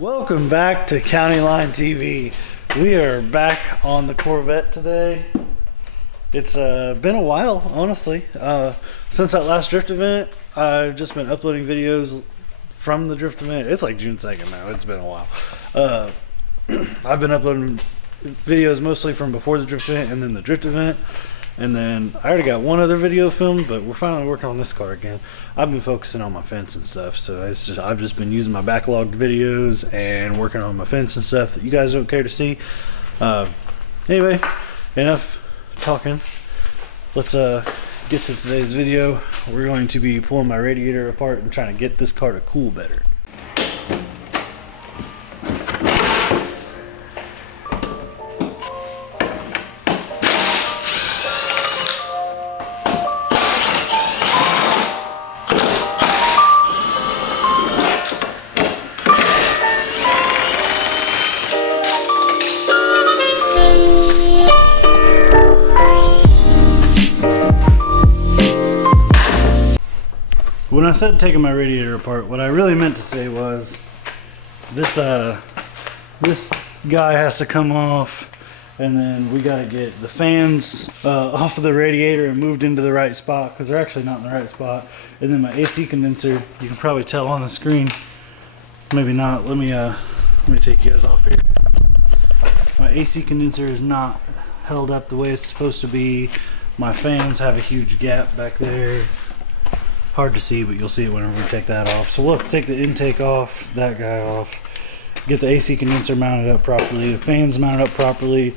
Welcome back to CountyLine TV. We are back on the Corvette today. It's been a while, honestly. Since that last drift event, I've just been uploading videos from the drift event. It's like June 2nd now. It's been a while. I've been uploading videos mostly from before the drift event and then the drift event. And then I already got one other video filmed, but we're finally working on this car again. I've been focusing on my fence and stuff, so I've just been using my backlogged videos and working on my fence and stuff that you guys don't care to see. Anyway, enough talking. Let's get to today's video. We're going to be pulling my radiator apart and trying to get this car to cool better. When I said taking my radiator apart, what I really meant to say was this guy has to come off, and then we got to get the fans off of the radiator and moved into the right spot, because they're actually not in the right spot. And then my AC condenser, you can probably tell on the screen, maybe not. Let me take you guys off here. My AC condenser is not held up the way it's supposed to be. My fans have a huge gap back there. Hard to see, but you'll see it whenever we take that off. So we'll have to take the intake off, that guy off, get the AC condenser mounted up properly, the fans mounted up properly,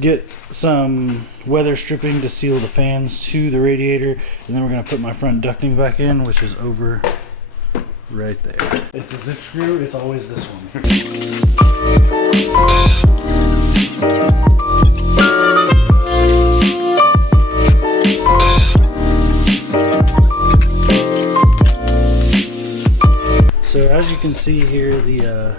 get some weather stripping to seal the fans to the radiator, and then we're going to put my front ducting back in, which is over right there. It's the zip screw, it's always this one. So as you can see here, the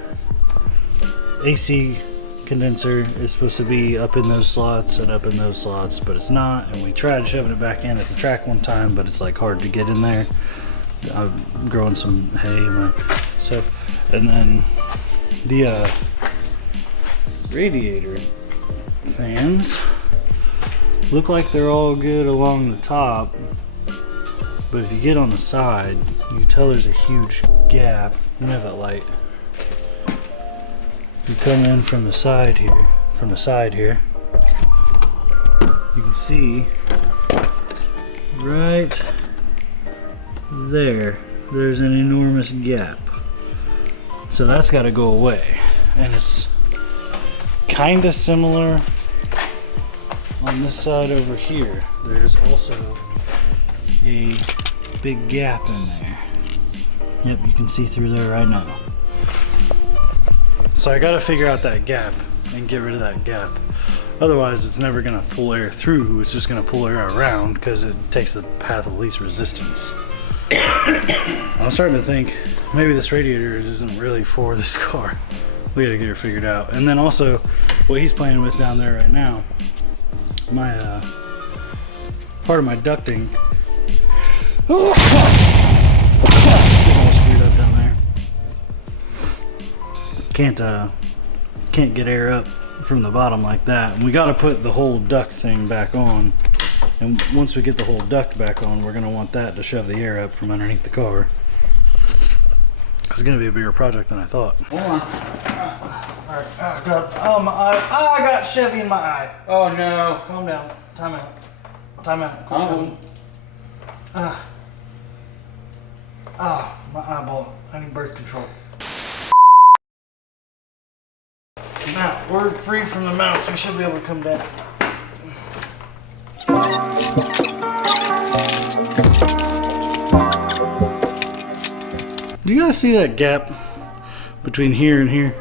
AC condenser is supposed to be up in those slots and up in those slots, but it's not. And we tried shoving it back in at the track one time, but it's like hard to get in there. I'm growing some hay and stuff. And then the radiator fans look like they're all good along the top, but if you get on the side, you can tell there's a huge gap. Let me have that light. You come in from the side here, you can see right there's an enormous gap. So that's got to go away. And it's kind of similar on this side over here. There's also a big gap in there. Yep, you can see through there right now. So I gotta figure out that gap and get rid of that gap. Otherwise it's never gonna pull air through, it's just gonna pull air around because it takes the path of least resistance. I'm starting to think maybe this radiator isn't really for this car. We gotta get her figured out. And then also what he's playing with down there right now, my part of my ducting is all screwed up down there. Can't get air up from the bottom like that. And we got to put the whole duct thing back on. And once we get the whole duct back on, we're going to want that to shove the air up from underneath the car. It's going to be a bigger project than I thought. Hold on. Alright. Oh, God. Oh, my eye. Oh, I got Chevy in my eye. Oh, no. Calm down. Time out. Time out. Quit shoving. My eyeball. I need birth control. Mount. We're free from the mounts. We should be able to come down. Do you guys see that gap between here and here?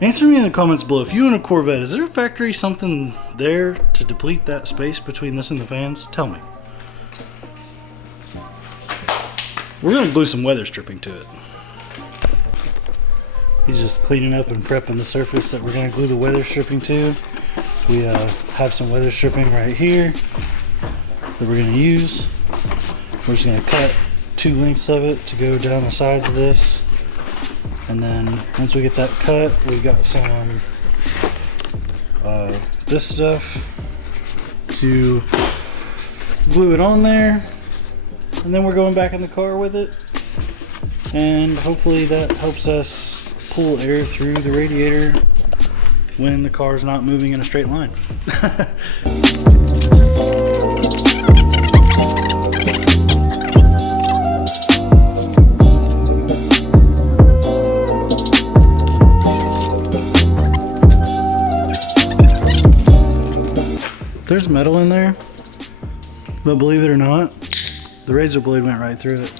Answer me in the comments below. If you own a Corvette, is there a factory something there to deplete that space between this and the fans? Tell me. We're going to glue some weather stripping to it. He's just cleaning up and prepping the surface that we're going to glue the weather stripping to. We have some weather stripping right here that we're going to use. We're just going to cut 2 lengths of it to go down the sides of this. And then once we get that cut, we got some this stuff to glue it on there. And then we're going back in the car with it. And hopefully that helps us pull air through the radiator when the car's not moving in a straight line. There's metal in there, but believe it or not, the razor blade went right through it.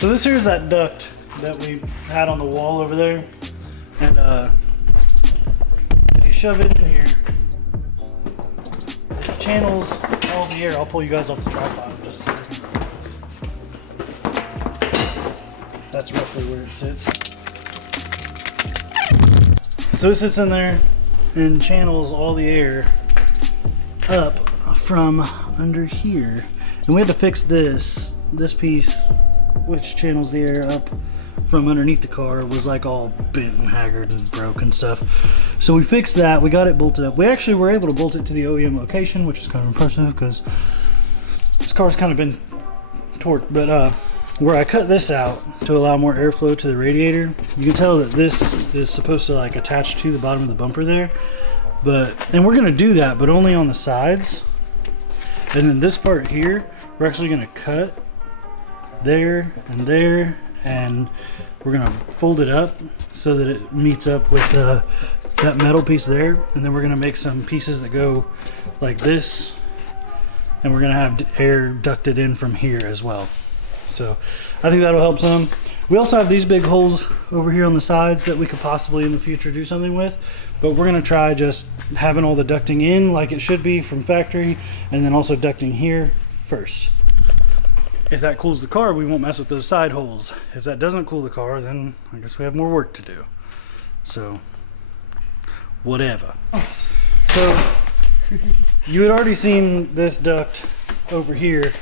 So this here is that duct that we had on the wall over there, and if you shove it in here, it channels all the air. I'll pull you guys off the tripod in just a second. That's roughly where it sits. So it sits in there and channels all the air up from under here, and we had to fix this piece, which channels the air up from underneath the car. It was like all bent and haggard and broke and stuff. So we fixed that, we got it bolted up. We actually were able to bolt it to the OEM location, which is kind of impressive because this car's kind of been torqued. But where I cut this out to allow more airflow to the radiator, you can tell that this is supposed to like attach to the bottom of the bumper there. And we're gonna do that, but only on the sides. And then this part here, we're actually gonna cut there, and we're gonna fold it up so that it meets up with that metal piece there, and then we're gonna make some pieces that go like this, and we're gonna have air ducted in from here as well. So I think that'll help some. We also have these big holes over here on the sides that we could possibly in the future do something with, but we're gonna try just having all the ducting in like it should be from factory, and then also ducting here first. If that cools the car, we won't mess with those side holes. If that doesn't cool the car, then I guess we have more work to do. So, whatever. So, you had already seen this duct over here,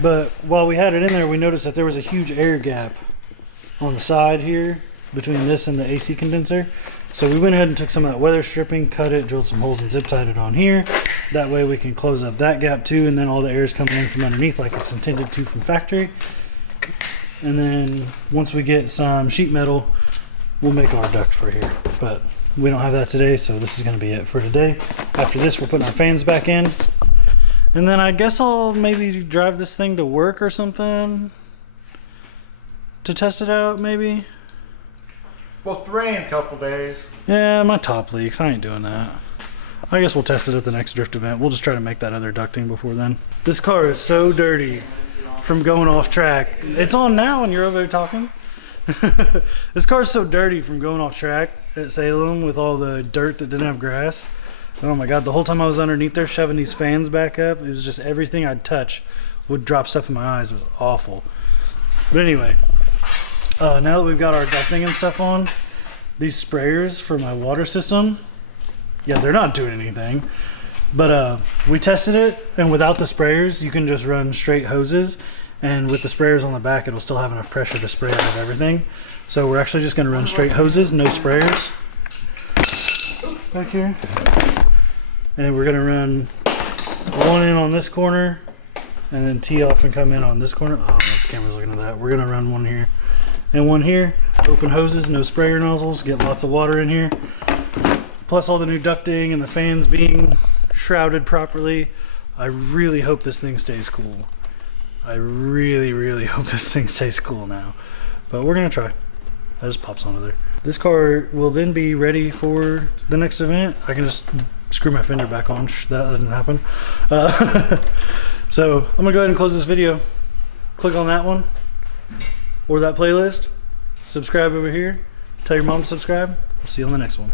but while we had it in there, we noticed that there was a huge air gap on the side here between this and the AC condenser. So we went ahead and took some of that weather stripping, cut it, drilled some holes and zip tied it on here. That way we can close up that gap too, and then all the air is coming in from underneath like it's intended to from factory. And then once we get some sheet metal, we'll make our duct for here. But we don't have that today, so this is gonna be it for today. After this, we're putting our fans back in. And then I guess I'll maybe drive this thing to work or something to test it out, maybe. Supposed to rain a couple days. Yeah, my top leaks. I ain't doing that. I guess we'll test it at the next drift event. We'll just try to make that other ducting before then. This car is so dirty from going off track. It's on now and you're over there talking. This car is so dirty from going off track at Salem with all the dirt that didn't have grass. Oh my God, the whole time I was underneath there shoving these fans back up, it was just everything I'd touch would drop stuff in my eyes. It was awful. But anyway, now that we've got our ducting and stuff on, these sprayers for my water system, yeah, they're not doing anything. But we tested it, and without the sprayers, you can just run straight hoses. And with the sprayers on the back, it'll still have enough pressure to spray out of everything. So we're actually just gonna run straight hoses, no sprayers. Back here. And we're gonna run one in on this corner, and then tee off and come in on this corner. Oh, the camera's looking at that. We're gonna run one here and one here. Open hoses, no sprayer nozzles, get lots of water in here. Plus all the new ducting and the fans being shrouded properly. I really hope this thing stays cool. I really hope this thing stays cool now. But we're gonna try. That just pops onto there. This car will then be ready for the next event. I can just screw my fender back on. That didn't happen. So I'm gonna go ahead and close this video. Click on that one or that playlist. Subscribe over here. Tell your mom to subscribe. We'll see you on the next one.